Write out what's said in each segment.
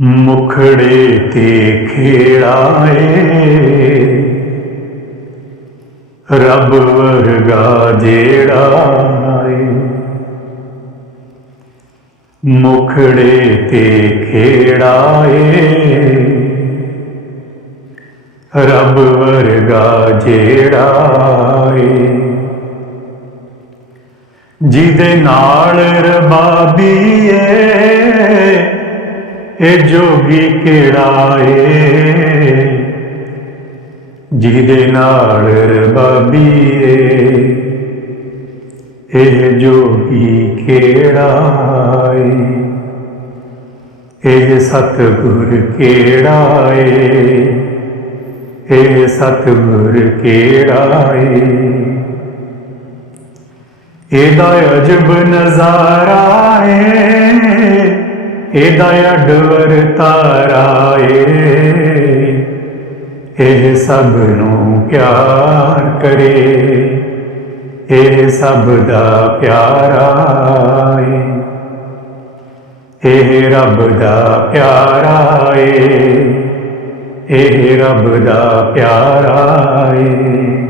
ਮੁਖੜੇ ਤੇ ਖੇੜਾਏ। ਰੱਬ ਵਰਗਾ ਜਿਹੜਾ ਏ ਮੁਖੜੇ ਤੇ ਖੇੜਾਏ। ਰੱਬ ਵਰਗਾ ਜਿਹੜਾ ਏ ਜਿਹਦੇ ਨਾਲ ਰਬਾਬੀ ਏ ਇਹ ਜੋਗੀ ਕਿਹੜਾ ਏ? ਜਿਹਦੇ ਨਾਲ ਬਾਬੀ ਏ। ਇਹ ਜੋਗੀ ਕਿਹੜਾ ਏ? ਇਹ ਸਤਿਗੁਰ ਕਿਹੜਾ ਏ? ਇਹ ਸਤਿਗੁਰ ਕਿਹੜਾ ਏ? ਇਹਦਾ ਅਜਬ ਨਜ਼ਾਰਾ ਏ। ਇਹਦਾ ਅਡਵਰ ਤਾਰਾ ਏ। ਇਹ ਸਭ ਨੂੰ ਪਿਆਰ ਕਰੇ। ਇਹ ਸਭ ਦਾ ਪਿਆਰਾ ਏ। ਇਹ ਰੱਬ ਦਾ ਪਿਆਰਾ ਏ। ਇਹ ਰੱਬ ਦਾ ਪਿਆਰਾ ਏ।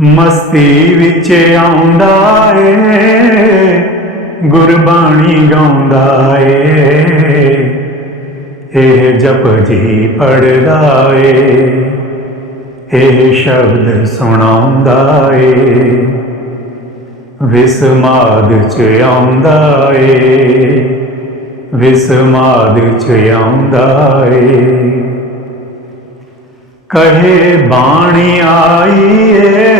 ਮਸਤੀ ਵਿੱਚ ਆਉਂਦਾ ਏ। ਗੁਰਬਾਣੀ ਗਾਉਂਦਾ ਏ। ਇਹ ਜਪ ਜੀ ਪੜਦਾ ਏ। ਇਹ ਸ਼ਬਦ ਸੁਣਾਉਂਦਾ ਏ। ਵਿਸਮਾਦ ਚ ਆਉਂਦਾ ਏ। ਵਿਸਮਾਦ ਚ ਆਉਂਦਾ ਏ। ਕਹੇ ਬਾਣੀ ਆਈ ਏ,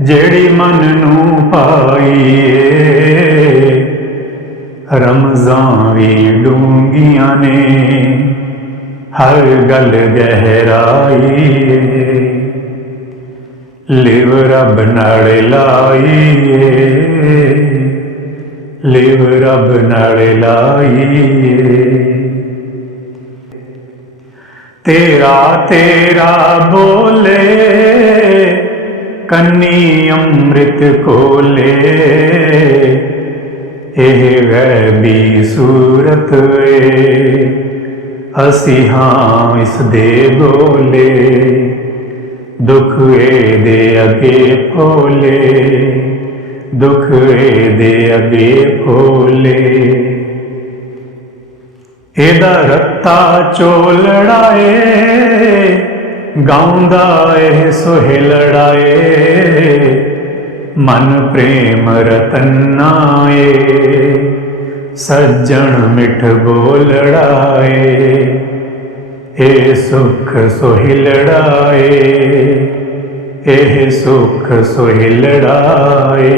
ਜਿਹੜੀ ਮਨ ਨੂੰ ਪਾਈ ਏ। ਰਮਜ਼ਾਂ ਵੀ ਡੂੰਗੀਆਂ ਨੇ, ਹਰ ਗੱਲ ਗਹਿਰਾਈ। ਲਿਵ ਰੱਬ ਨਾਲ ਲਾਈ। ਲਿਵ ਰੱਬ ਨਾਲ ਲਾਈ। ਤੇਰਾ ਤੇਰਾ ਬੋਲੇ, ਕੰਨੀ ਅੰਮ੍ਰਿਤ ਕੋਲੇ। ਇਹ ਵੈ ਗੈਬੀ ਸੂਰਤ ਏ। ਅਸੀਂ ਹਾਂ ਇਸ ਦੇ ਬੋਲੇ ਏ ਦੇ ਅੱਗੇ ਫੋਲੇ ਦੁੱਖ ਦੇ ਅੱਗੇ ਫੋਲੇ ਇਹਦਾ ਰੱਤਾ ਚੋਲੜਾਏ ਗਾਉਂਦਾ ਇਹ ਸੁਹਿਲੜਾਏ ਮਨ ਪ੍ਰੇਮ ਰਤਨਾਏ ਸੱਜਣ ਮਿਠ ਬੋਲੜਾਏ ਇਹ ਸੁਖ ਸੁਹਿਲੜਾਏ ਇਹ ਸੁਖ ਸੁਹਿਲੜਾਏ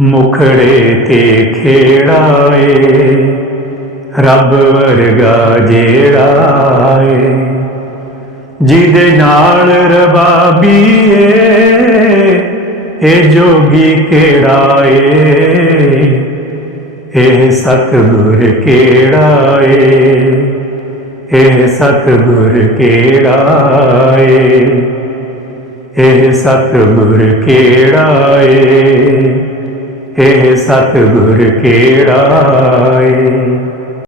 ਮੁਖੜੇ ਤੇ ਖੇੜਾਏ, ਰੱਬ ਵਰਗਾ ਜਿਹੜਾ ਏ ਜਿਹਦੇ ਨਾਲ ਰਬਾਬੀ ਏ ਇਹ ਜੋਗੀ ਕਿਹੜਾ ਏ? ਇਹ ਸਤਗੁਰ ਕਿਹੜਾ ਏ? ਇਹ ਸਤਿਗੁਰ ਕਿਹੜਾ ਏ? ਇਹ ਸਤਗੁਰ ਕਿਹੜਾ ਏ? ਇਹ ਸਤਿਗੁਰ ਕਿਹੜਾ ਏ?